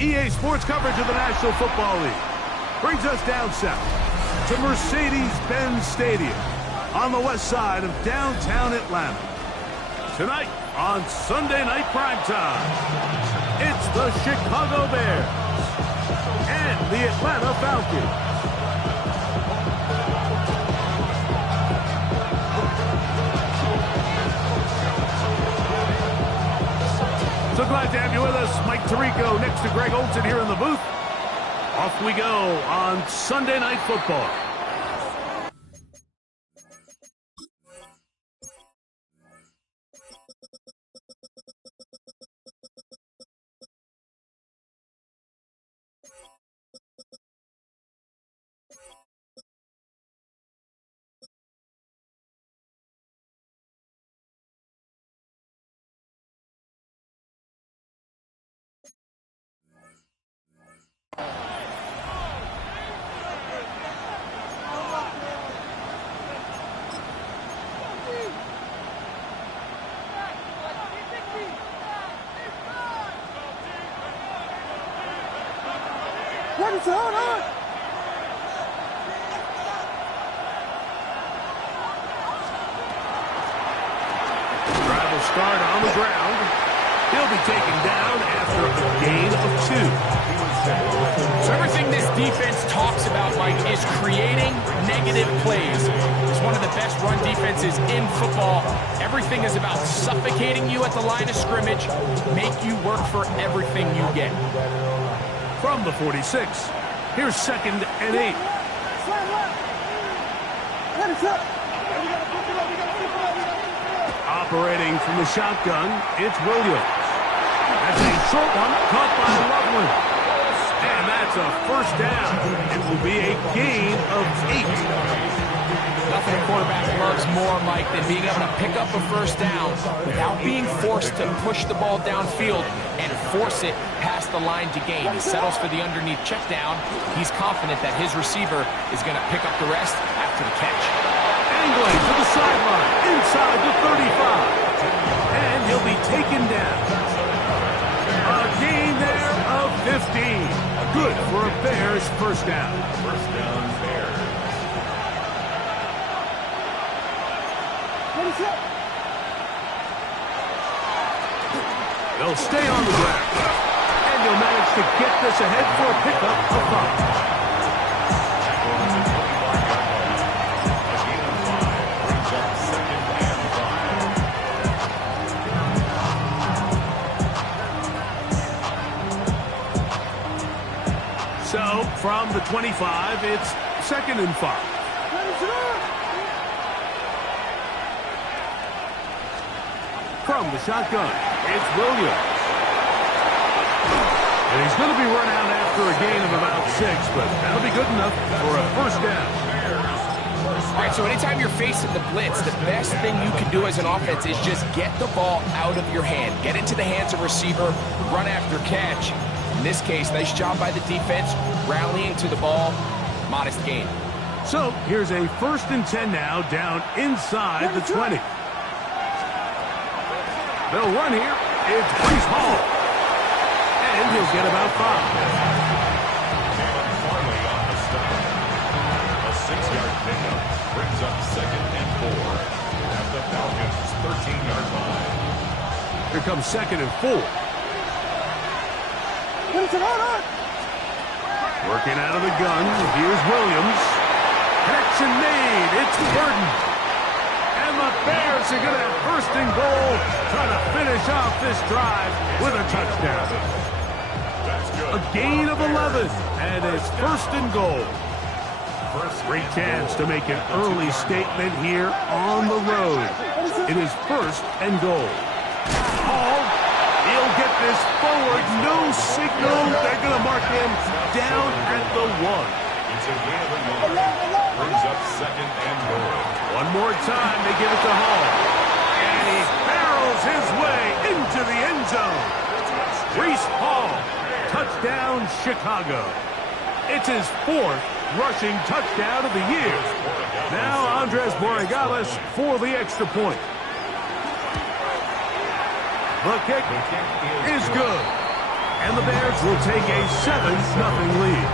EA Sports coverage of the National Football League brings us down south to Mercedes-Benz Stadium on the west side of downtown Atlanta. Tonight on Sunday Night Primetime, it's the Chicago Bears and the Atlanta Falcons. So glad to have you with us. Mike Tirico next to Greg Olsen here in the booth. Off we go on Sunday Night Football. What is going on? Drive will start on the ground. He'll be taken down after a gain of 2. So everything this defense talks about, Mike, is creating negative plays. It's one of the best run defenses in football. Everything is about suffocating you at the line of scrimmage, make you work for everything you get. From the 46, here's 2nd and 8. Operating from the shotgun, it's Williams. That's a short one, caught by Loveland. And that's a first down. It will be a gain of 8. Nothing a quarterback loves more, Mike, than being able to pick up a first down without being forced to push the ball downfield and force it past the line to gain. He settles for the underneath check down. He's confident that his receiver is going to pick up the rest after the catch. Angling to the sideline, inside the 35. And he'll be taken down. A gain there of 15. Good for a Bears first down. First down, Bears. They'll stay on the ground. And they'll manage to get this ahead for a pickup of 5. So, from the 25, it's 2nd and 5. From the shotgun, it's Williams. And he's going to be run out after a gain of about 6, but that'll be good enough for a first down. All right, so anytime you're facing the blitz, the best thing you can do as an offense is just get the ball out of your hand. Get into the hands of receiver, run after catch. In this case, nice job by the defense, rallying to the ball, modest gain. So here's a 1st and 10 now, down inside the 20. They'll run here. It's Breece Hall. And he'll get about 5. Farley on the stop. A 6-yard pickup brings up 2nd and 4 at the Falcons' 13-yard line. Here comes 2nd and 4. Working out of the gun. Here's Williams. Connection made. It's Burton. And the Bears are going to have 1st and goal, trying to finish off this drive with a touchdown. A gain of 11, and it's 1st and goal. Great chance to make an early statement here on the road. It is 1st and goal. Hall, he'll get this forward. No signal. They're going to mark him down at the 1. It's a gain of 11. Brings up 2nd and goal. One more time, they give it to Hall. And he barrels his way into the end zone. Breece Hall, touchdown Chicago. It's his 4th rushing touchdown of the year. Now Andres Borregales for the extra point. The kick is good. And the Bears will take a 7-0 lead.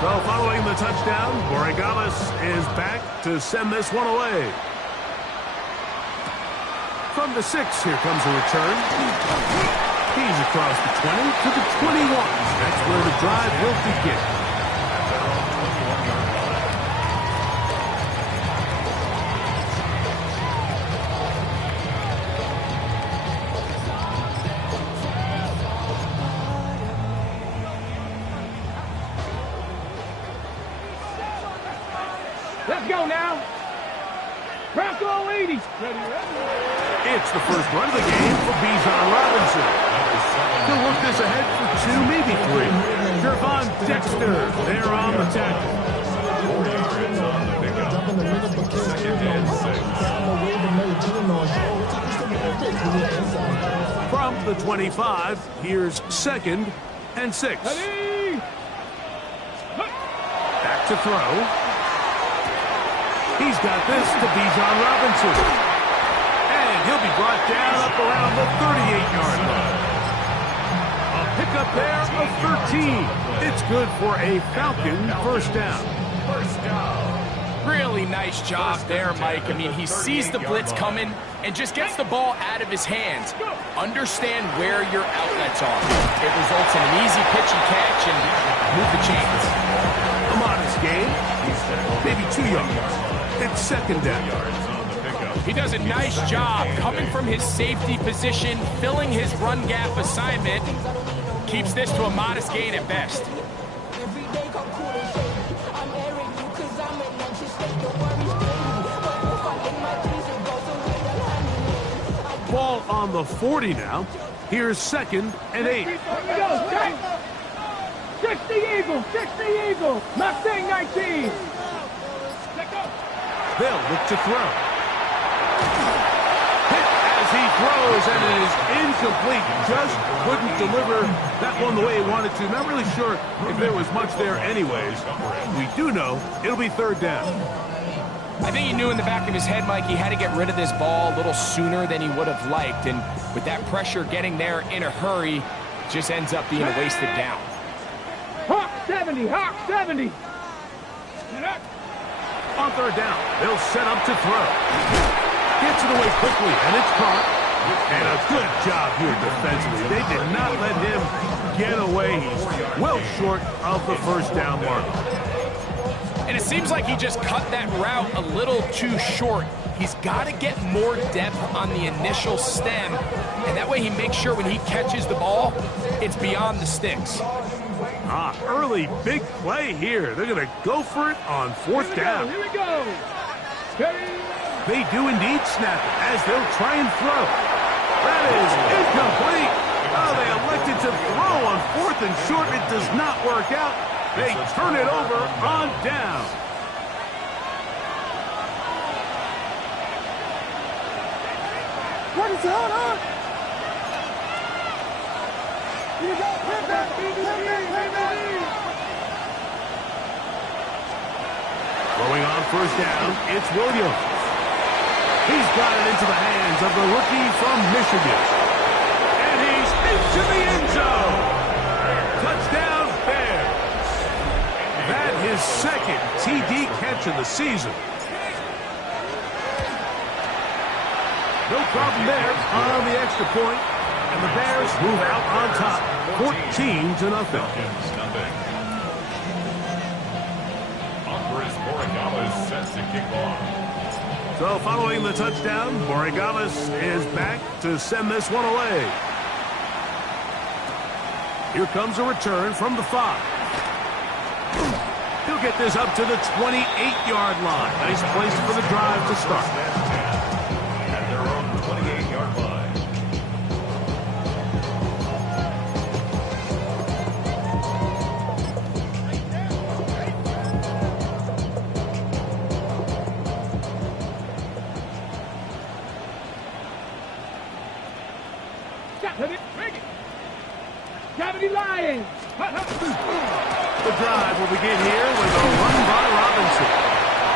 So following the touchdown, Borregales is back to send this one away. From the 6, here comes a return. He's across the 20 to the 21. That's where the drive will begin. Let's go now. Crack all 80s. It's the first run of the game for Bijan Robinson. He'll work this ahead for 2, maybe 3. Gervon Dexter there on the tackle. From the 25, here's 2nd and 6. Back to throw. He's got this to Bijan Robinson. And he'll be brought down up around the 38-yard line. A pickup there of 13. It's good for a Falcon first down. Really nice job there, Mike. I mean, he sees the blitz coming and just gets the ball out of his hands. Understand where your outlets are. It results in an easy pitch and catch and move the chains. A modest gain, maybe 2 yards. It's 2nd down. He does a nice job coming from his safety position, filling his run gap assignment. Keeps this to a modest gain at best. Ball on the 40 now. Here's 2nd and 8. Fix the Eagle. Fix the Eagle. Mustang 19. They'll look to throw. Hit as he throws, and it is incomplete. Just couldn't deliver that one the way he wanted to. Not really sure if there was much there anyways. We do know it'll be 3rd down. I think he knew in the back of his head, Mike, he had to get rid of this ball a little sooner than he would have liked. And with that pressure getting there in a hurry, it just ends up being a wasted down. Hawk 70. Hawk 70. On 3rd down, they'll set up to throw. Gets it away quickly, and it's caught. And a good job here defensively. They did not let him get away. He's well short of the first down mark. And it seems like he just cut that route a little too short. He's got to get more depth on the initial stem, and that way he makes sure when he catches the ball, it's beyond the sticks. Early big play here. They're going to go for it on 4th down. Here we go. They do indeed snap it as they'll try and throw. That is incomplete. Oh, they elected to throw on 4th and short. It does not work out. They turn it over on down. What is going on? Throwing on 1st down, it's Williams. He's got it into the hands of the rookie from Michigan. And he's into the end zone. Touchdown, Bears. That his 2nd TD catch of the season. No problem there on the extra point. And the Bears move out on top, 14-0. Sets to kick off. So following the touchdown, Borregales is back to send this one away. Here comes a return from the 5. He'll get this up to the 28-yard line. Nice place for the drive to start. At their own 28-yard line. Cavity Lions. The drive will begin here with a run by Robinson.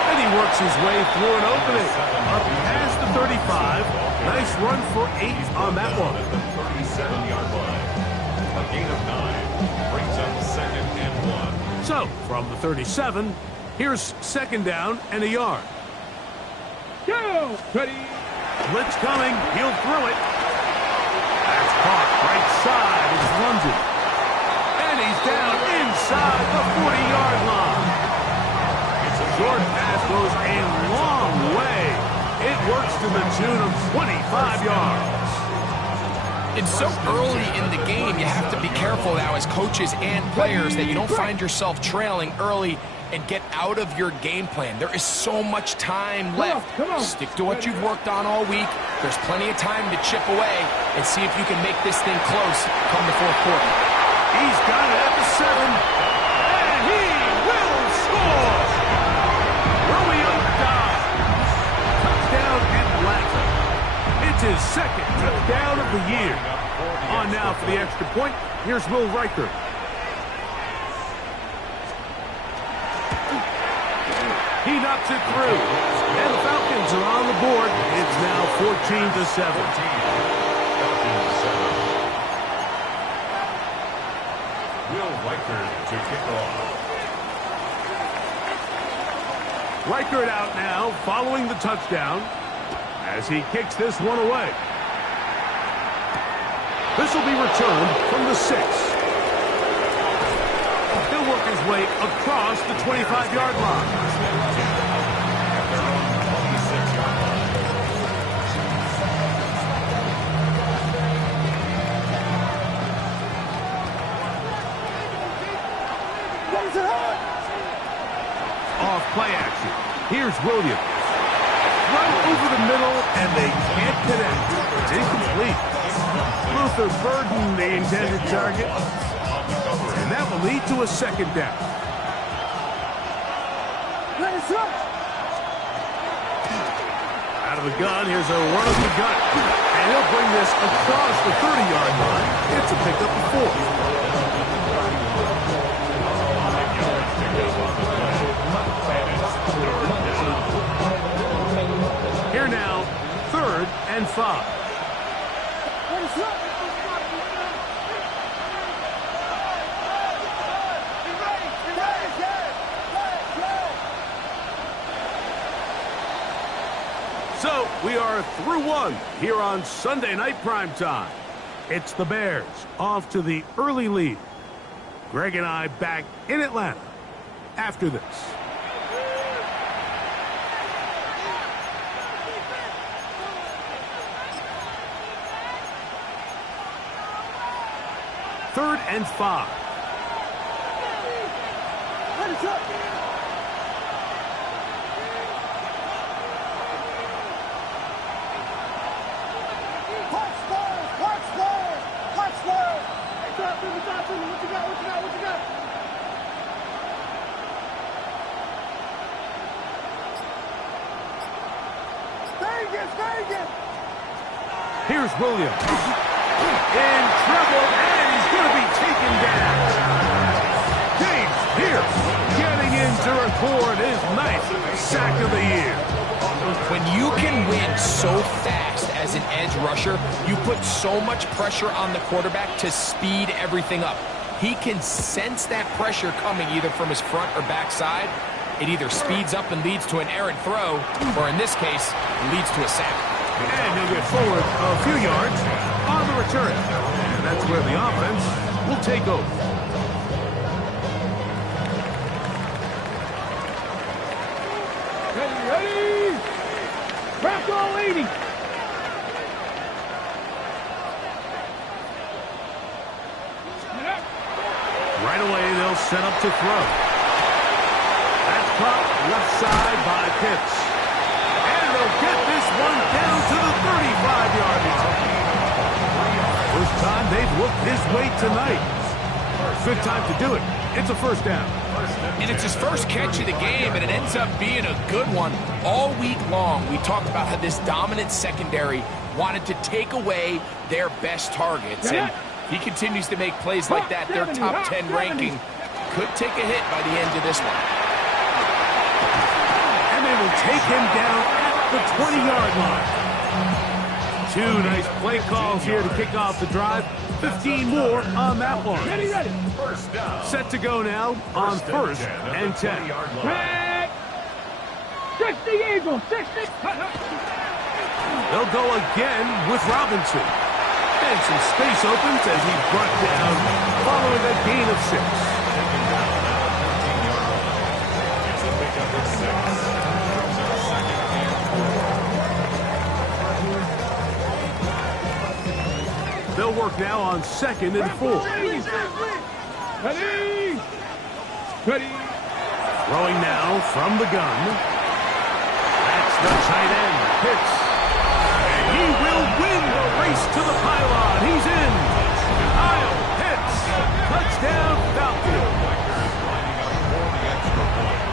And he works his way through an opening. Up past the 35. Nice run for 8 on that one. 37-yard line. A gain of 9 brings up 2nd and 1. So, from the 37, here's 2nd down and a yard. Go! Ready? Blitz coming. He'll throw it. That's caught right side. It's lungy. And he's down inside the 40-yard line. Short pass goes a long way. It works to the tune of 25 yards. It's so early in the game, you have to be careful now as coaches and players that you don't find yourself trailing early and get out of your game plan. There is so much time left. Come on. Stick to what you've worked on all week. There's plenty of time to chip away and see if you can make this thing close come the 4th quarter. He's got it at the 7. And he will score! Romeo dives. Touchdown Atlanta. It's his 2nd touchdown of the year. On now for the extra point. Here's Will Riker. He knocks it through. And the Falcons are on the board. It's now 14-7. Will Riker to kick off. Riker out now, following the touchdown, as he kicks this one away. This will be returned from the 6. He'll work his way across the 25-yard line. Off play action. Here's Williams. Right over the middle, and they can't connect. It's incomplete. Luther Burden, the intended target. And that will lead to a 2nd down. Out of the gun, here's a run of the gut. And he'll bring this across the 30-yard line. It's a pickup of 4. Here now, 3rd and 5. So, we are through one here on Sunday Night Primetime. It's the Bears off to the early lead. Greg and I back in Atlanta after this. Third and 5. Here's Williams. In trouble, and he's going to be taken down. James Pierce getting in to record his 9th sack of the year. When you can win so fast as an edge rusher, you put so much pressure on the quarterback to speed everything up. He can sense that pressure coming either from his front or back side. It either speeds up and leads to an errant throw, or in this case, leads to a sack. And he'll get forward a few yards on the return. And that's where the offense will take over. Ready? Crack all 80. Right away, they'll set up to throw. That's caught left side by Pitts. And they'll get this one down to the 35-yard line. First time they've looked his way tonight. Good time to do it. It's a 1st down. And it's his first catch of the game, and it ends up being a good one. All week long, we talked about how this dominant secondary wanted to take away their best targets. And He continues to make plays like that. Their top 10 ranking could take a hit by the end of this one. And they will take him down at the 20-yard line. Two nice play calls here to kick off the drive. 15 more on that one. Ready. Set to go now on 1st and 10. Back. 60 Eagles. 60. They'll go again with Robinson. And some space opens as he brought down following a gain of 6. It's a pickup of 6. Brings up 2nd and 4. They'll work now on 2nd and 4. Ready. Throwing now from the gun. That's the tight end, Pitts. And he will win the race to the pylon. He's in. Kyle Pitts. Touchdown, Falcons. Rikers lining up for the extra point.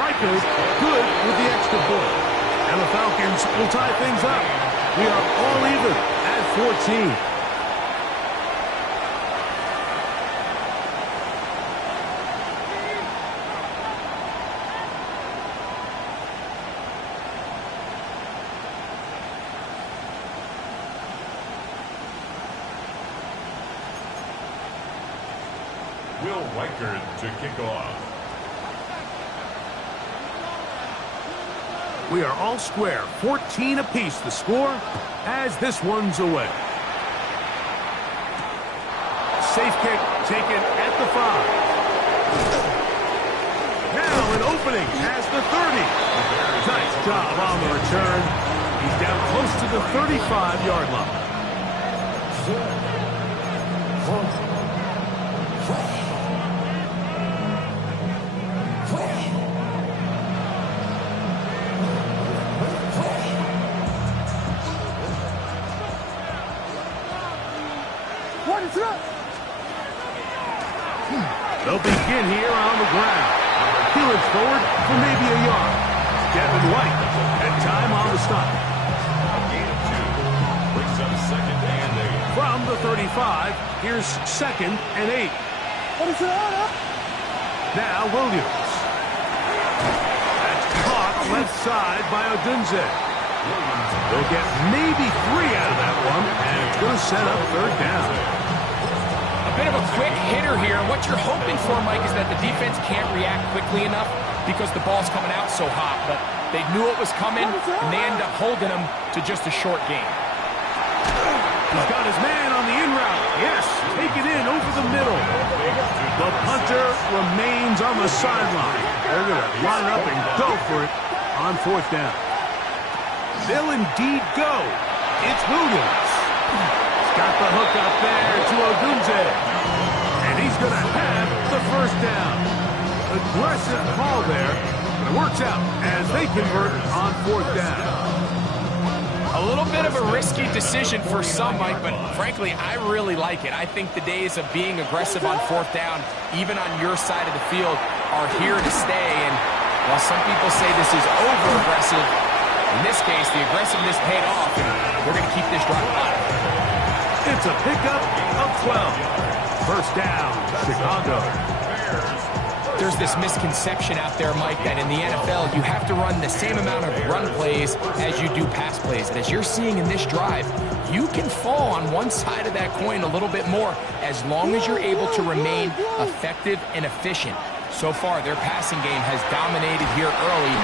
Rikers good with the extra point. And the Falcons will tie things up. We are all even at 14. Will Riker to kick off. We are all square. 14 apiece the score as this one's away. Safe kick taken at the 5. Now an opening as the 30. Nice job on the return. He's down close to the 35-yard line. They'll begin here on the ground. Peeling forward for maybe a yard. Devin White, and time on the stop. A gain of 2. Brings up 2nd and 8. From the 35, here's 2nd and 8. Now Williams. That's caught left side by Odunze. They'll get maybe 3 out of that one, and it's going to set up 3rd down. A bit of a quick hitter here. What you're hoping for, Mike, is that the defense can't react quickly enough because the ball's coming out so hot. But they knew it was coming, and they end up holding them to just a short gain. He's got his man on the in route. Yes, take it in over the middle. The punter remains on the sideline. They're going to line up and go for it on 4th down. They'll indeed go. It's Williams. Got the hook up there to Odunze. And he's going to have the 1st down. Aggressive call there. But it works out as they convert on 4th down. A little bit of a risky decision for some, Mike, but frankly, I really like it. I think the days of being aggressive on 4th down, even on your side of the field, are here to stay. And while some people say this is over-aggressive, in this case, the aggressiveness paid off, and we're going to keep this drive alive. It's a pickup of 12. 1st down, Chicago. There's this misconception out there, Mike, that in the NFL, you have to run the same amount of run plays as you do pass plays. And as you're seeing in this drive, you can fall on one side of that coin a little bit more as long as you're able to remain effective and efficient. So far, their passing game has dominated here early,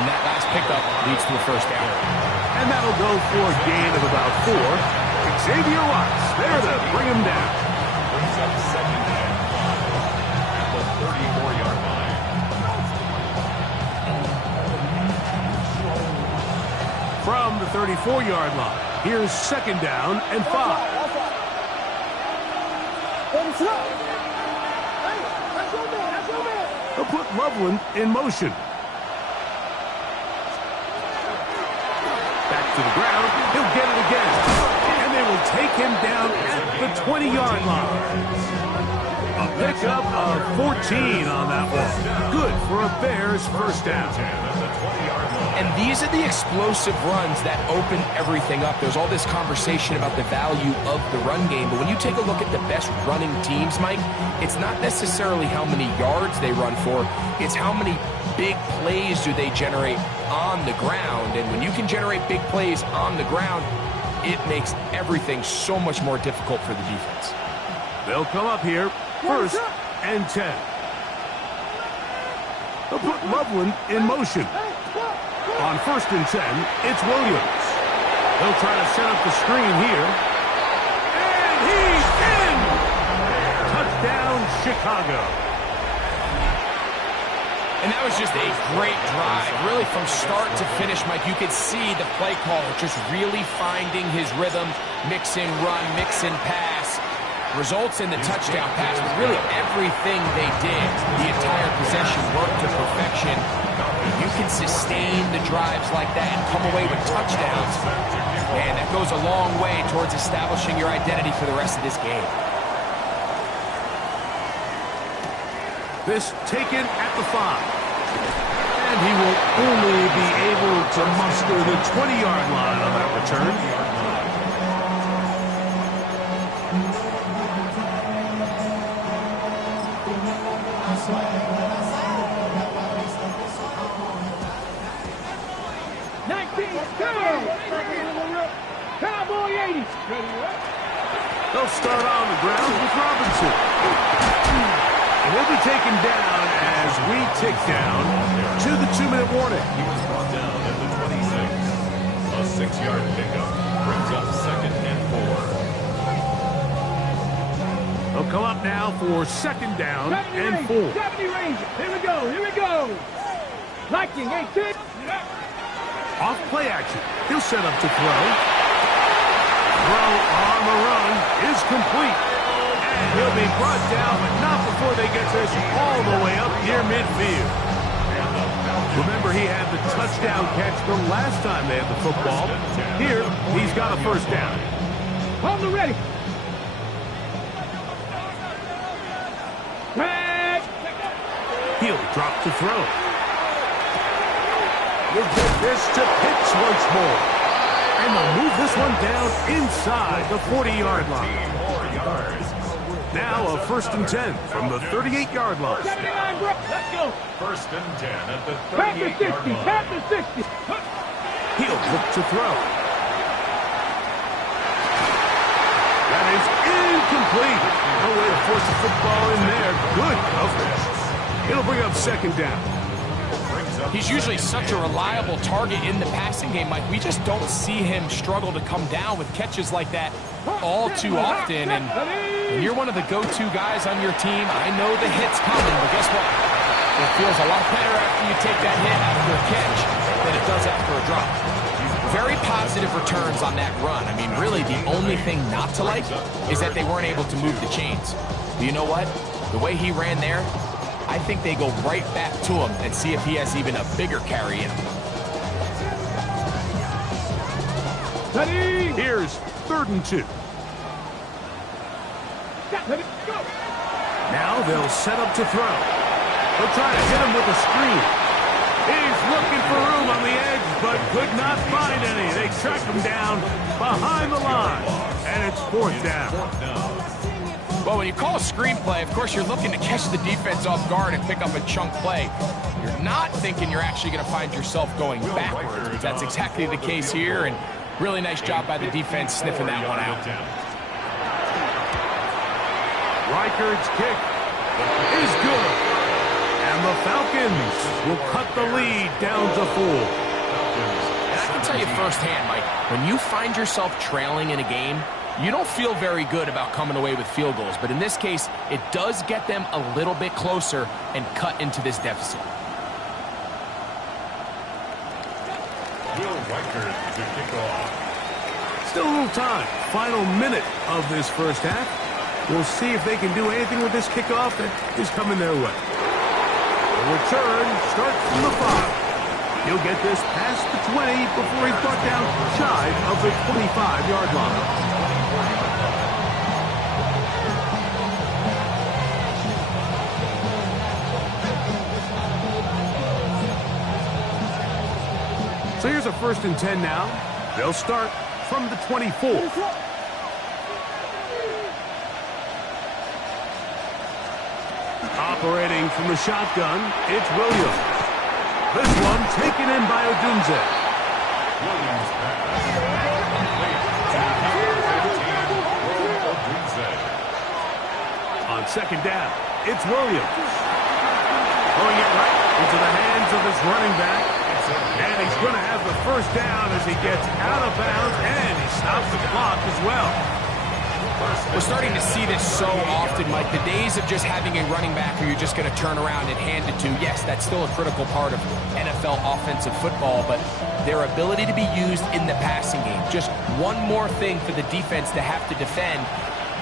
and that last pickup leads to a 1st down. And that'll go for a gain of about 4. Xavier Watts there to bring him down. Brings up 2nd and 5 at the 34-yard line. From the 34-yard line, here's 2nd down and 5. They'll put Loveland in motion. Back to the ground. He'll get it again. And they will take him down at the 20-yard line. A pickup of 14 on that one. Good for a Bears first down. And these are the explosive runs that open everything up. There's all this conversation about the value of the run game, but when you take a look at the best running teams, Mike, it's not necessarily how many yards they run for, it's how many big plays do they generate on the ground. And when you can generate big plays on the ground, it makes everything so much more difficult for the defense. They'll come up here, 1st and 10. They'll put Loveland in motion. On 1st and 10, it's Williams. They'll try to set up the screen here. And he's in! Touchdown, Chicago. And that was just a great drive. Really from start to finish, Mike, you could see the play caller just really finding his rhythm, mix and run, mix and pass. Results in the touchdown pass, but really everything they did, the entire possession worked to perfection. You can sustain the drives like that and come away with touchdowns, and that goes a long way towards establishing your identity for the rest of this game. This taken at the 5. And he will only be able to muster the 20-yard line on that return. Cowboy 80. They'll start on the ground with Robinson. And he'll be taken down as we tick down to the 2-minute warning. He was brought down at the 26. A 6-yard pickup brings up 2nd and 4. They'll come up now for 2nd down and 4. 70 Ranger. Here we go. Here we go. Liking 18. Off play action. He'll set up to throw. Throw on the run is complete. And he'll be brought down, but not before they get this all the way up near midfield. Remember, he had the touchdown catch the last time they had the football. Here, he's got a first down. On the ready. He'll drop to throw. We'll get this to Pitts once more. And they'll move this one down inside the 40-yard line. 4 yards. Now a 1st and 10 from the 38-yard line. 79, bro. Let's go. 1st and 10 at the Pass the 60. 38-yard line. Pass the 60. He'll look to throw. That is incomplete. No way to force the football in there. Good coverage. It'll bring up 2nd down. He's usually such a reliable target in the passing game, Mike. We just don't see him struggle to come down with catches like that all too often. And when you're one of the go-to guys on your team, I know the hit's coming, but guess what? It feels a lot better after you take that hit after a catch than it does after a drop. Very positive returns on that run. I mean, really, the only thing not to like is that they weren't able to move the chains. But you know what? The way he ran there, I think they go right back to him and see if he has even a bigger carry in him. Here's 3rd and 2. Now they'll set up to throw. They'll try to hit him with a screen. He's looking for room on the edge, but could not find any. They track him down behind the line, and it's 4th down. Well, when you call a screenplay, of course, you're looking to catch the defense off guard and pick up a chunk play. You're not thinking you're actually going to find yourself going backwards, but that's exactly the case here, and really nice job by the defense sniffing that one out. Reichard's kick is good, and the Falcons will cut the lead down to 4. And I can tell you firsthand, Mike, when you find yourself trailing in a game, you don't feel very good about coming away with field goals, but in this case, it does get them a little bit closer and cut into this deficit. Will Reichard to kick off. Still a little time. Final minute of this first half. We'll see if they can do anything with this kickoff that is coming their way. The return starts from the 5. He'll get this past the 20 before he's brought down shy of the 25-yard line. So here's a 1st and 10 now. They'll start from the 24. Operating from the shotgun, it's Williams. This one taken in by Odunze. Williams pass. On 2nd down, it's Williams. Throwing it right into the hands of his running back. And he's going to have the 1st down as he gets out of bounds, and he stops the clock as well. We're starting to see this so often, Mike. The days of just having a running back who you're just going to turn around and hand it to, yes, that's still a critical part of NFL offensive football, but their ability to be used in the passing game, just one more thing for the defense to have to defend,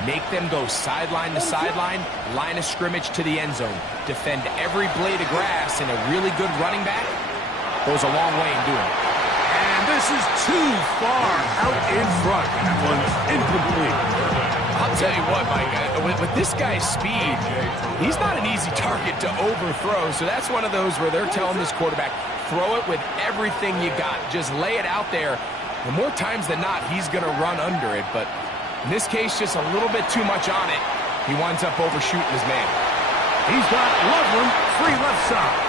make them go sideline to sideline, line of scrimmage to the end zone, defend every blade of grass, and a really good running back goes a long way in doing it. And this is too far out in front. That one's incomplete. I'll tell you what, Mike, with this guy's speed, he's not an easy target to overthrow. So that's one of those where they're telling this quarterback, throw it with everything you got. Just lay it out there. And more times than not, he's going to run under it. But in this case, just a little bit too much on it. He winds up overshooting his man. He's got Loveland free left side.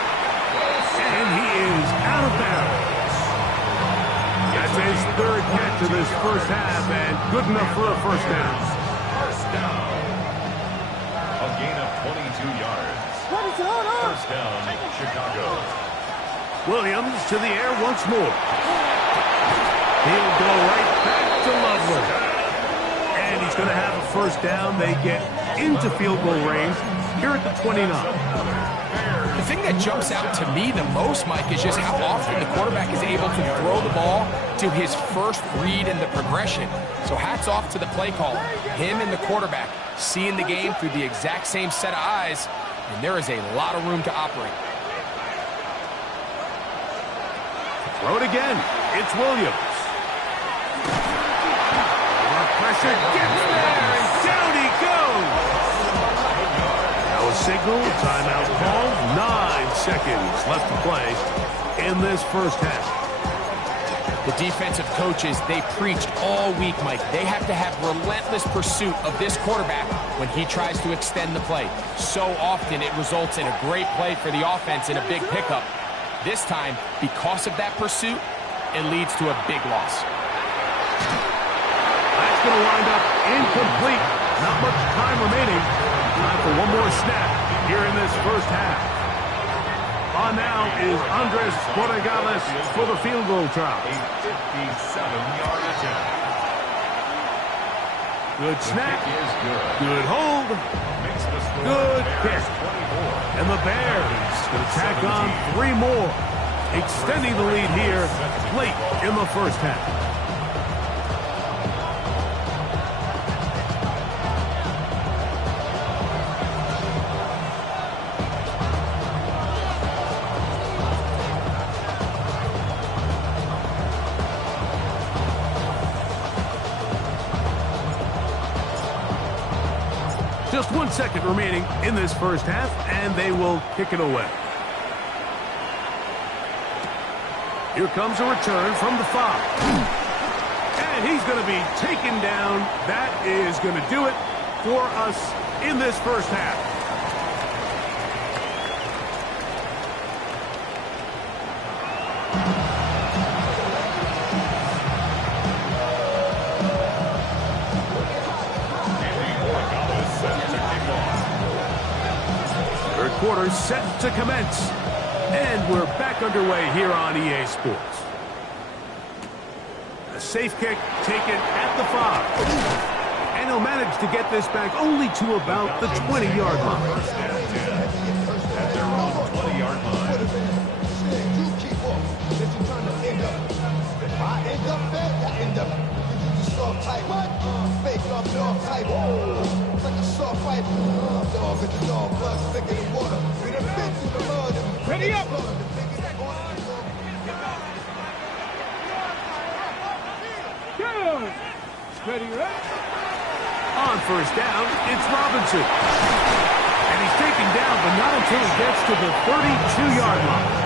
And he is out of bounds. That's his 3rd catch of this 1st half, and good enough for a 1st down. 1st down. A gain of 22 yards. 1st down, Chicago. Williams to the air once more. He'll go right back to Loveland. And he's going to have a 1st down. They get into field goal range here at the 29. The thing that jumps out to me the most, Mike, is just how often the quarterback is able to throw the ball to his first read in the progression. So hats off to the play caller. Him and the quarterback seeing the game through the exact same set of eyes, and there is a lot of room to operate. Throw it again. It's Williams. Pressure gets there, and down he goes. Now a signal, timeout called. 9 seconds left to play in this 1st half. The defensive coaches, they preached all week, Mike. They have to have relentless pursuit of this quarterback when he tries to extend the play. So often it results in a great play for the offense and a big pickup. This time, because of that pursuit, it leads to a big loss. That's going to wind up incomplete. Not much time remaining. Time for one more snap here in this 1st half. On now is Andres Borregales for the field goal try. A 57-yard attempt. Good snap. Is good. Good hold. Makes the score Good Bears kick. 24. And the Bears going to tack on 3 more, extending the lead here late in the 1st half. Just 1 second remaining in this 1st half, and they will kick it away. Here comes a return from the 5. And he's going to be taken down. That is going to do it for us in this 1st half. Quarter set to commence, and we're back underway here on EA Sports. A safe kick taken at the 5, and he'll manage to get this back only to about the 20-yard line. At their own 20-yard line. Ready up! Good! Ready, right? On 1st down, it's Robinson. And he's taken down, but not until he gets to the 32-yard line.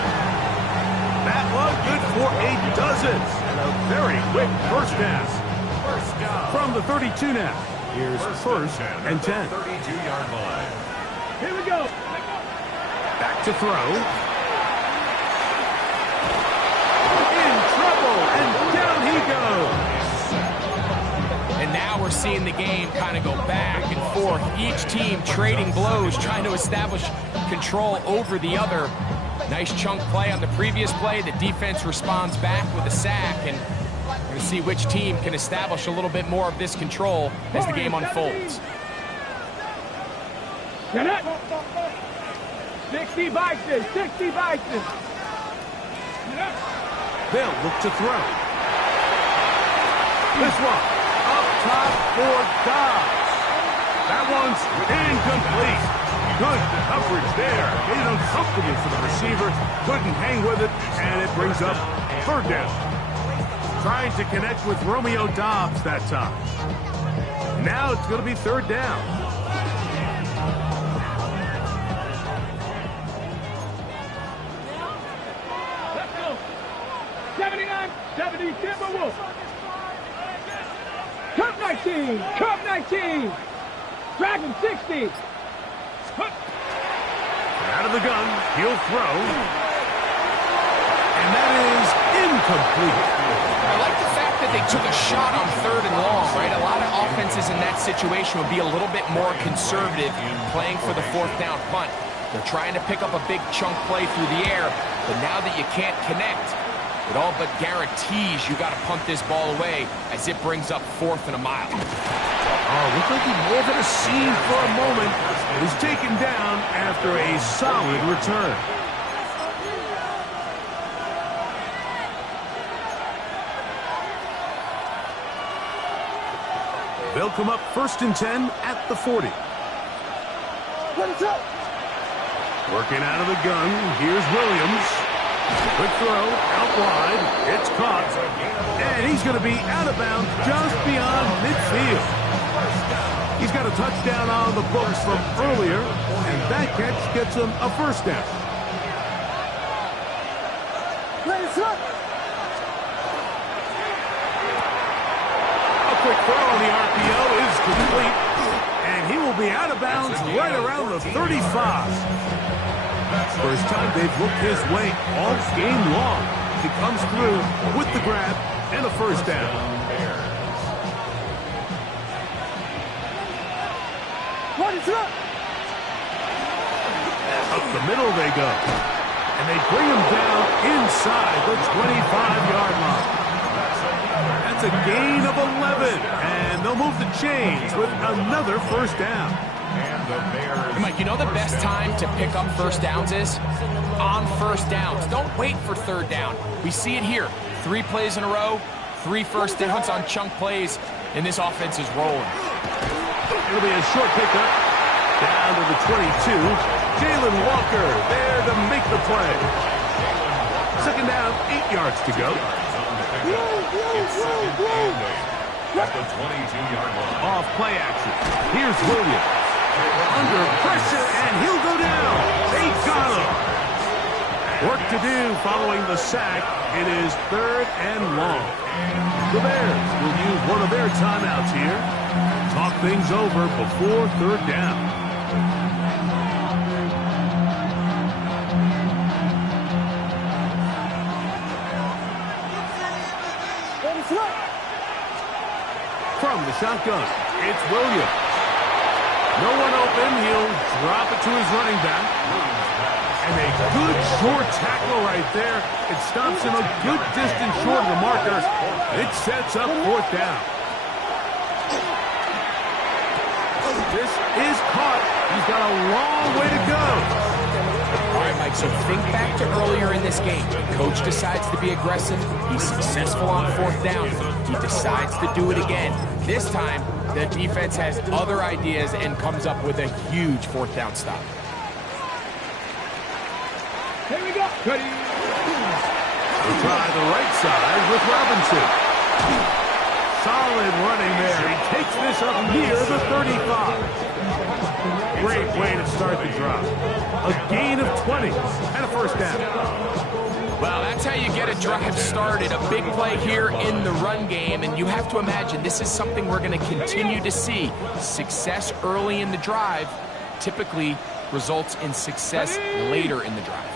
That was good for a dozen. And a very quick first down. From the 32 now. Here's first and 10. 32-yard line. Here we go. Back to throw. In trouble, and down he goes. And now we're seeing the game kind of go back and forth. Each team trading blows, trying to establish control over the other. Nice chunk play on the previous play. The defense responds back with a sack, and we're going to see which team can establish a little bit more of this control as the game unfolds. 60 Bison, 60 Bison. They'll look to throw. This one, up top for Dobbs. That one's incomplete. Good coverage there. Made it uncomfortable for the receiver. Couldn't hang with it, and it brings up third down. Trying to connect with Romeo Dobbs that time. Now it's going to be third down. Let's go. 79, 70, Timberwolves. Cup 19, Cup 19. Dragon 60. Out of the gun, he'll throw. And that is incomplete. I like the fact that they took a shot on third and long, right? A lot of offenses in that situation would be a little bit more conservative playing for the fourth down punt. They're trying to pick up a big chunk play through the air, but now that you can't connect, it all but guarantees you got to punt this ball away as it brings up fourth and a mile. Oh, looked like he may have had a seam for a moment. He's taken down after a solid return. They'll come up first and 10 at the 40. Working out of the gun, here's Williams. Quick throw, out wide, it's caught. And he's going to be out of bounds just beyond midfield. He's got a touchdown on the books from earlier, and that catch gets him a first down. A quick throw on the RPO is complete, and he will be out of bounds right around the 35. First time they've looked his way all game long. He comes through with the grab and a first down. Up the middle they go. And they bring him down inside the 25-yard line. That's a gain of 11. And they'll move the chains with another first down. Mike, you know the best time to pick up first downs is? On first downs. Don't wait for third down. We see it here. 3 plays in a row, 3 first downs on chunk plays, and this offense is rolling. It'll be a short pickup. Down to the 22. Jalen Walker there to make the play. Second down, 8 yards to go. At the 22-yard line. Off play action. Here's Williams. Under pressure, and he'll go down. They got him. Work to do following the sack. It is third and long. The Bears will use one of their timeouts here. Talk things over before third down. From the shotgun, it's Williams. No one open. He'll drop it to his running back. And a good short tackle right there. It stops him a good distance short of the marker. It sets up fourth down. This is caught. He's got a long way to go. All right, Mike, so think back to earlier in this game. The coach decides to be aggressive. He's successful on fourth down. He decides to do it again. This time, the defense has other ideas and comes up with a huge fourth down stop. Here we go. Ready. We'll try the right side with Robinson. Solid running there. He takes this up near the 35. Great way to start the drive. A gain of 20 and a first down. Well, that's how you get a drive started. A big play here in the run game, and you have to imagine this is something we're going to continue to see. Success early in the drive typically results in success later in the drive.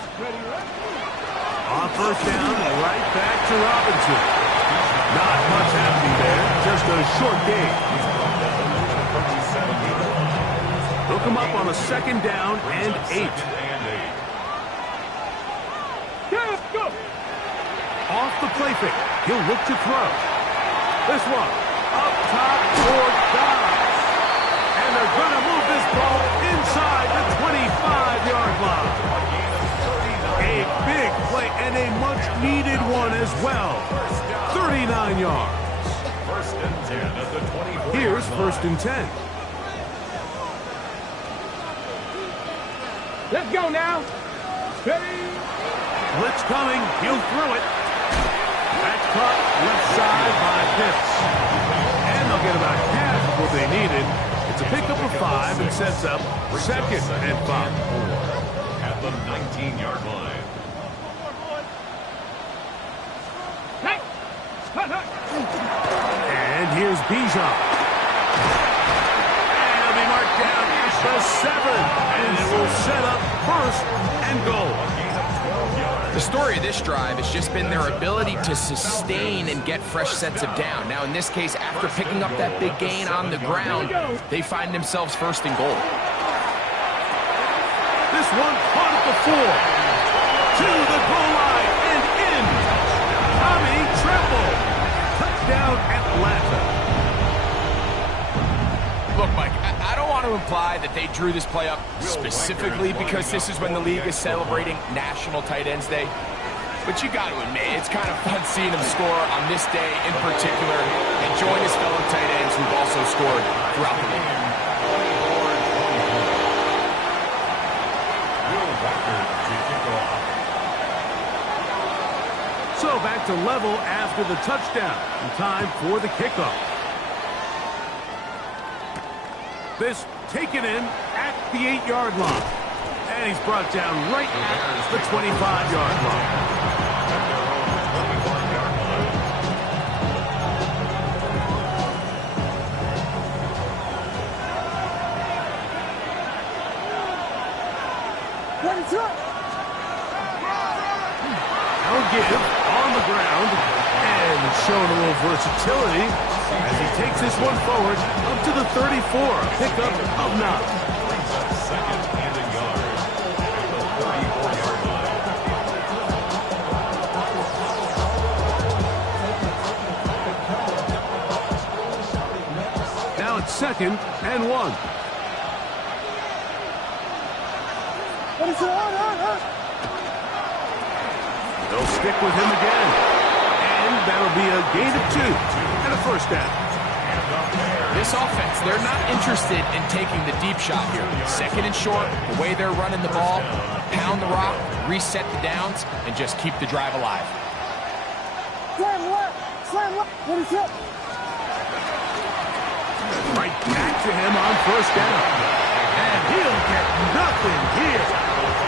On first down, right back to Robinson. Not much happening there, just a short gain. He'll come up on a second down and 8. Go! Off the play fake, he'll look to throw. This one, up top toward Dobbs. And they're going to move this ball inside the 25-yard line. A big play and a much-needed one as well. 39 yards. First and 10 at the 24. Here's first and 10. Let's go now. Ready? Blitz coming. He'll throw it. That's caught left side by Pitts. And they'll get about half of what they needed. It's a pickup of 5 and sets up second and 5. At the 19-yard line. Hey! And here's Bijan. And he'll be marked down at the 7. And it will set up first and goal. The story of this drive has just been their ability to sustain and get fresh sets of down. Now, in this case, after picking up that big gain on the ground, they find themselves first and goal. This one caught at the 4. To the goal line and in. Tommy Tremble. Touchdown Atlanta. Look, Mike, I don't want to imply that they drew this play up specifically because this is when the league is celebrating National Tight Ends Day. But you got to admit, it's kind of fun seeing him score on this day in particular and join his fellow tight ends who've also scored throughout the league. So back to level after the touchdown. And time for the kickoff. This taken in at the 8-yard line. And he's brought down right at the 25-yard line. I'll give on the ground and showing a little versatility as he takes this one forward up to the 34, a pickup of 9. Second and a yard at the 34-yard line. Now it's second and 1. They'll stick with him again. And that'll be a gain of 2 and a first down. This offense, they're not interested in taking the deep shot here. Second and short, the way they're running the ball, pound the rock, reset the downs, and just keep the drive alive. Right back to him on first down. And he'll get nothing here.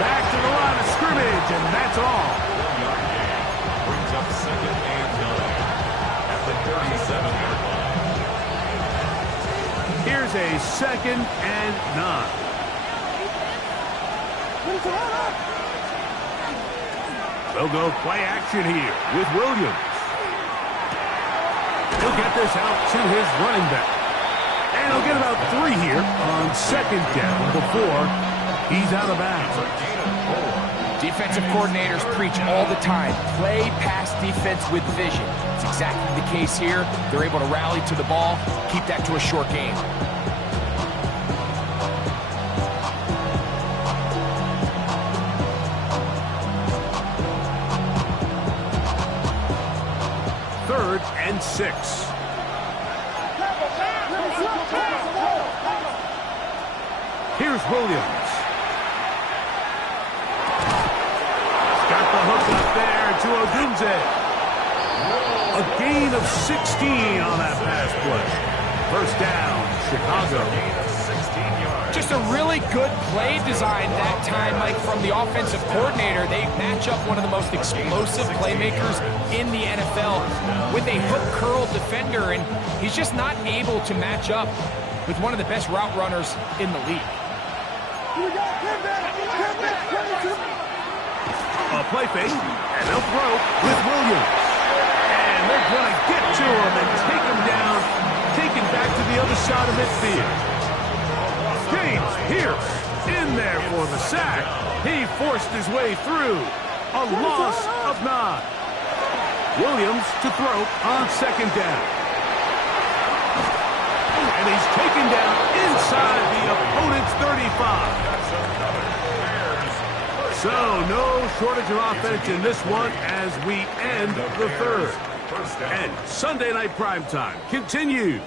Back to the line of scrimmage, and that's all. 1-yard gain brings up second and 9 at the 37-yard line. Here's a second and 9. They'll go play action here with Williams. He'll get this out to his running back. And he'll get about 3 here on second down before he's out of bounds. Defensive coordinators preach all the time, play pass defense with vision. It's exactly the case here. They're able to rally to the ball, keep that to a short game. Third and 6. Here's Williams. Got the hook up there to Odunze. A gain of 16 on that pass play. First down, Chicago. 16 yards. Just a really good play design that time, Mike, from the offensive coordinator. They match up one of the most explosive playmakers in the NFL with a hook curl defender, and he's just not able to match up with one of the best route runners in the league. A play fake, and they'll throw with Williams. And they're going to get to him and take him down, taken back to the other side of midfield. James Pierce in there for the sack. He forced his way through. A loss of 9. Williams to throw on second down. And he's taken down inside the opponent's 35. So, no shortage of offense in this one as we end the third. And Sunday Night Primetime continues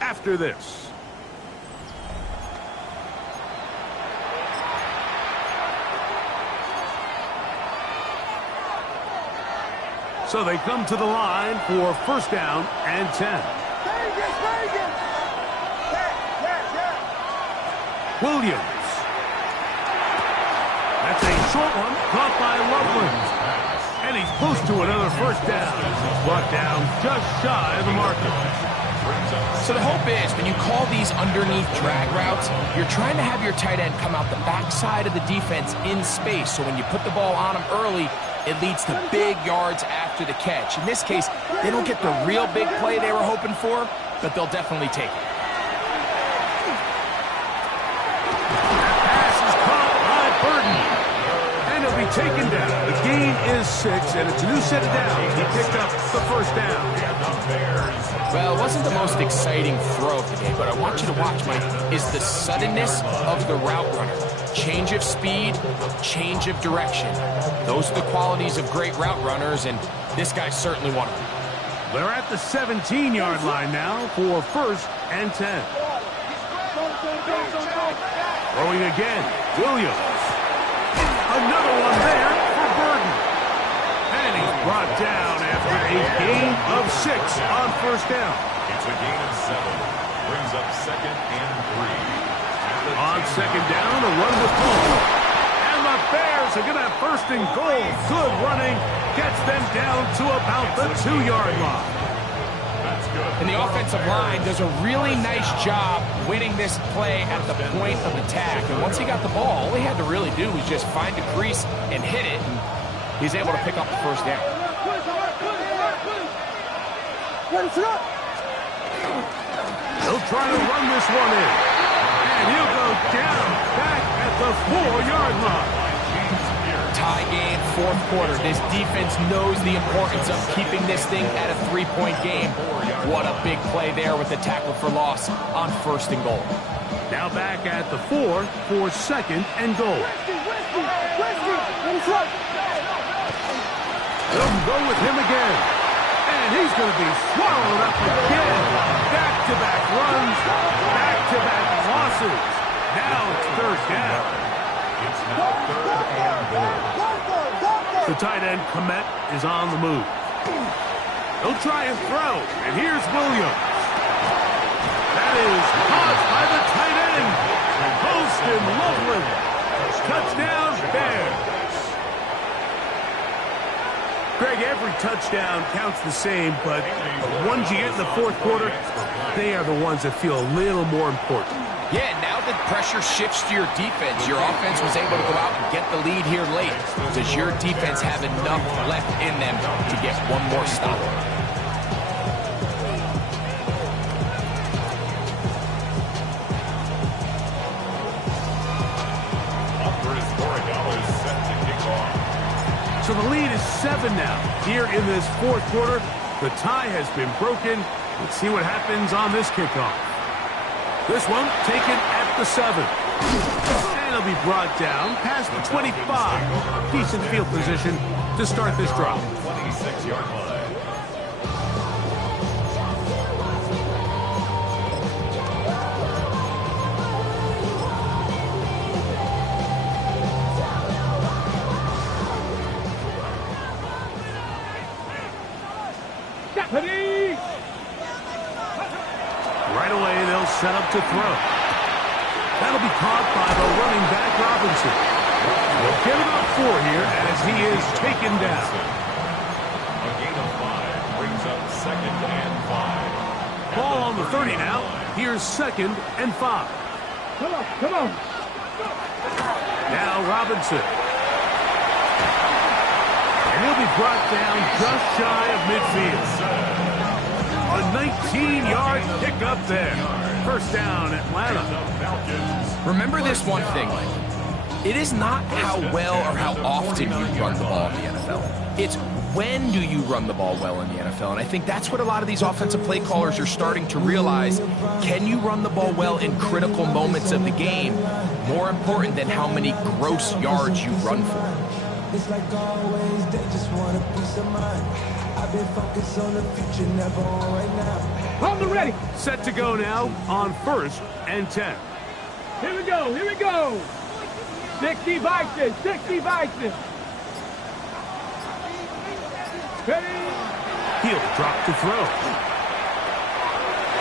after this. So they come to the line for first down and 10. Williams. That's a short one, caught by Loveland. And he's close to another first down. Brought down just shy of the marker. So the hope is when you call these underneath drag routes, you're trying to have your tight end come out the backside of the defense in space. So when you put the ball on him early, it leads to big yards after the catch. In this case, they don't get the real big play they were hoping for, but they'll definitely take it. Taken down. The gain is 6, and it's a new set of downs. He picked up the first down. Well, it wasn't the most exciting throw of the day, but I want you to watch, Mike, is the suddenness of the route runner. Change of speed, change of direction. Those are the qualities of great route runners, and this guy's certainly one of them. They're at the 17-yard line now for first and 10. Throwing again, Williams. Another one there for Burton. And he's brought down after a gain of 6 on first down. It's a gain of 7. Brings up second and 3. On second down, a run with Paul. And the Bears are going to have first and goal. Good running. Gets them down to about the 2-yard line. And the offensive line does a really nice job winning this play at the point of attack. And once he got the ball, all he had to really do was just find a crease and hit it. And he's able to pick up the first down. He'll try to run this one in. And he'll go down back at the 4-yard line. Tie game, fourth quarter. This defense knows the importance of keeping this thing at a 3-point game. What a big play there with the tackle for loss on first and goal. Now back at the 4 for second and goal. They'll go with him again. And he's going to be swallowed up again. Back-to-back runs, back-to-back losses. Now it's third down. It's now third and goal. The tight end, Komet, is on the move. He'll try and throw, and here's Williams. That is caught by the tight end. Poston Loveland. Touchdown, Bears. Greg, every touchdown counts the same, but the ones you get in the fourth quarter, they are the ones that feel a little more important. Yeah, now that pressure shifts to your defense, your offense was able to go out and get the lead here late. Does your defense have enough left in them to get one more stop? So the lead is 7 now. Here in this fourth quarter, the tie has been broken. Let's see what happens on this kickoff. This one taken at the 7. And it'll be brought down past the 25. Decent field position to start this drive. 26-yard line. Right away, they'll set up to throw. That'll be caught by the running back, Robinson. They'll get about 4 here as he is taken down. A gain of 5 brings up 2nd and 5. Ball on the 30 now. Here's 2nd and 5. Come on, come on. Now Robinson. And he'll be brought down just shy of midfield. A 19-yard pickup there. First down, Atlanta. Remember this one thing, Mike. It is not how well or how often you run the ball in the NFL. It's when do you run the ball well in the NFL. And I think that's what a lot of these offensive play callers are starting to realize. Can you run the ball well in critical moments of the game? More important than how many gross yards you run for. It's like always, they just want a piece of mind. I've been focused on the future, never on right now. On the ready. Set to go now on 1st and 10. Here we go, here we go. 60 Bison, 60 Bison. Ready? He'll drop to throw.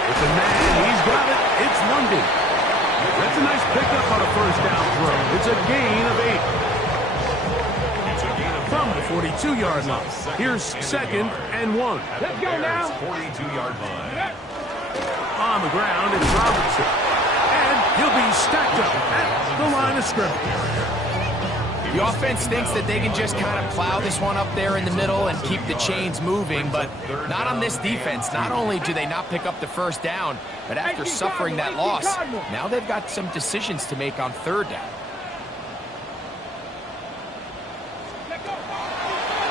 With the man, he's got it. It's London. That's a nice pickup on a first down throw. It's a gain of 8. From the 42-yard line. Here's 2nd and 1. Let's go now. 42-yard line. On the ground, it's Robinson. And he'll be stacked up at the line of scrimmage. The offense thinks that they can just kind of plow this one up there in the middle and keep the chains moving, but not on this defense. Not only do they not pick up the first down, but after suffering that loss, now they've got some decisions to make on 3rd down.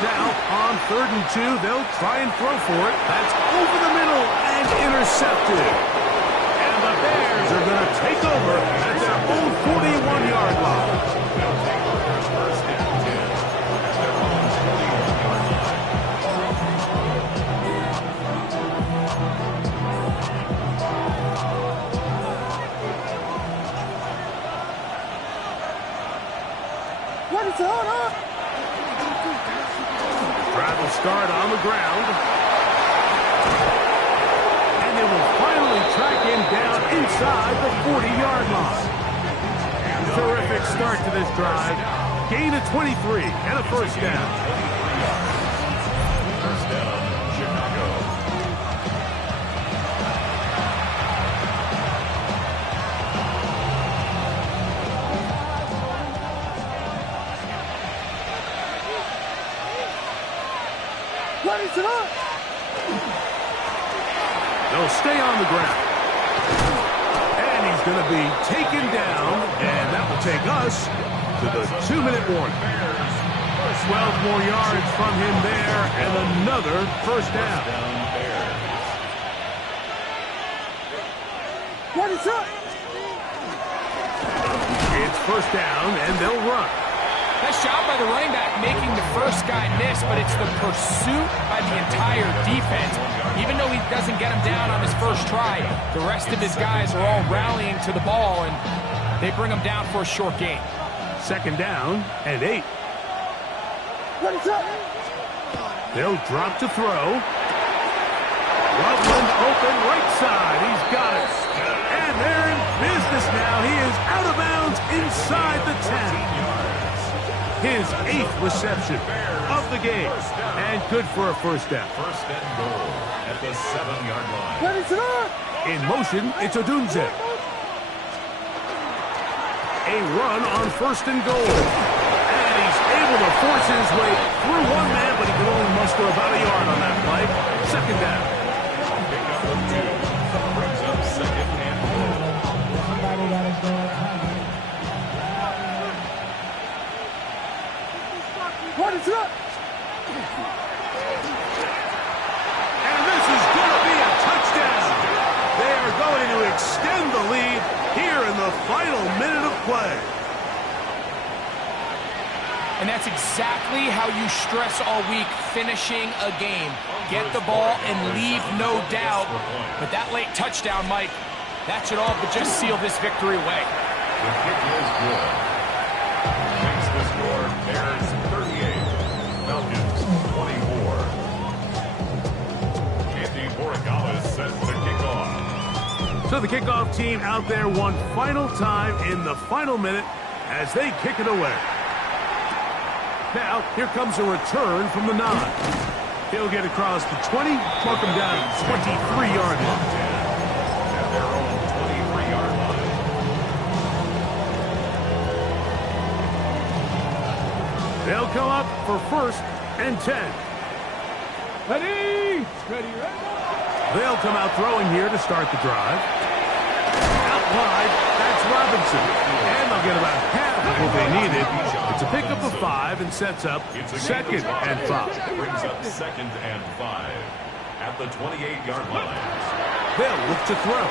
Now, on 3rd and 2, they'll try and throw for it. That's over the middle and intercepted. And the Bears are going to take over at their own 41-yard line. First and 10 at their own 41-yard line. What is going on? Drive will start on the ground. And they will finally track him down inside the 40-yard line. Terrific start to this drive. Gain of 23 and a first down. First down, Chicago. What is it on? They'll stay on the ground. And he's going to be taken down, and that will take us to the 2-minute warning. 12 more yards from him there, and another first down. What is up? It's first down, and they'll run. Nice job by the running back making the first guy miss, but it's the pursuit by the entire defense. Even though he doesn't get him down on his first try, the rest of his guys are all rallying to the ball, and they bring him down for a short gain. 2nd down and 8. What is up? They'll drop to throw. Loveland open right side. He's got it. And they're in business now. He is out of bounds inside the 10. His 8th reception of the game. And good for a first down. First and goal at the 7-yard line. What is it on? In motion, it's Odunze. A run on 1st and goal. And he's able to force his way through one man, but he can only muster about a yard on that play. 2nd down. Pickup of 2 brings up 2nd and goal. Somebody gotta go. What is up? And this is going to be a touchdown. They are going to extend the lead here in the final minute of play. And that's exactly how you stress all week, finishing a game. Get the ball and leave no doubt. But that late touchdown, Mike, that should all but just seal this victory away. The kick is good. Makes the score Bears 38, Falcons 24. Andy Borregales set to kick off. So the kickoff team out there one final time in the final minute as they kick it away. Now, here comes a return from the 9. He'll get across the 20, mark him down at 23-yard line. At their own 23-yard line. They'll come up for 1st and 10. Ready? Ready, ready. They'll come out throwing here to start the drive. Out wide, that's Robinson. And they'll get about half of what they needed. It's a pickup of 5 and sets up 2nd and 5. Brings up 2nd and 5 at the 28-yard line. They'll look to throw.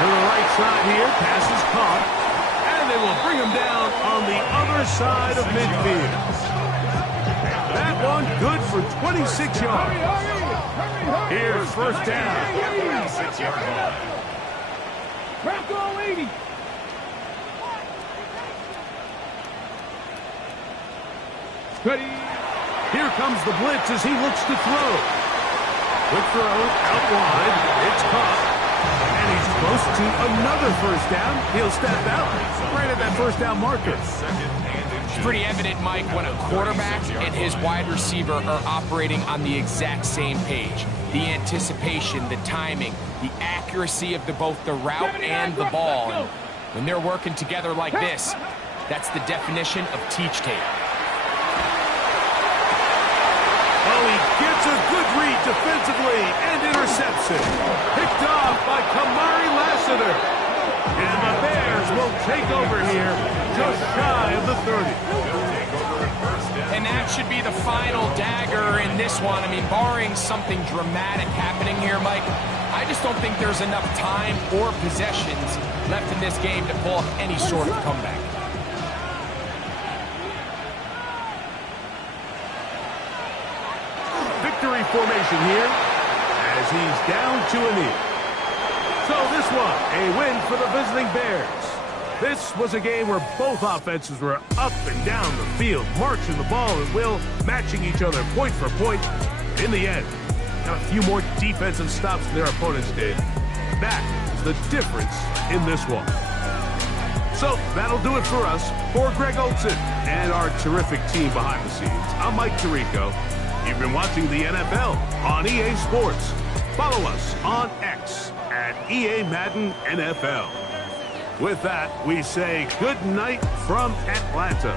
To the right side here, pass is caught. And they will bring him down on the other side of midfield. That one good for 26 yards. Here's 1st down. 26-yard line. Bronco 80. Ready. Here comes the blitz as he looks to throw. Quick throw, out wide. It's caught. And he's close to another 1st down. He'll step out right at that 1st down marker. It's pretty evident, Mike, when a quarterback and his wide receiver are operating on the exact same page. The anticipation, the timing, the accuracy of both the route and the ball. And when they're working together like this, that's the definition of teach tape. Oh, he gets a good read defensively and intercepts it. Picked off by Kamari Lassiter. And the Bears will take over here just shy of the 30. And that should be the final dagger in this one. I mean, barring something dramatic happening here, Mike, I just don't think there's enough time or possessions left in this game to pull off any sort of comeback. Victory formation here as he's down to a knee. So this one, a win for the visiting Bears. This was a game where both offenses were up and down the field, marching the ball at will, matching each other point for point. In the end, got a few more defensive stops than their opponents did. That is the difference in this one. So that'll do it for us. For Greg Olson and our terrific team behind the scenes, I'm Mike Tirico. You've been watching the NFL on EA Sports. Follow us on X at EA Madden NFL. With that, we say good night from Atlanta.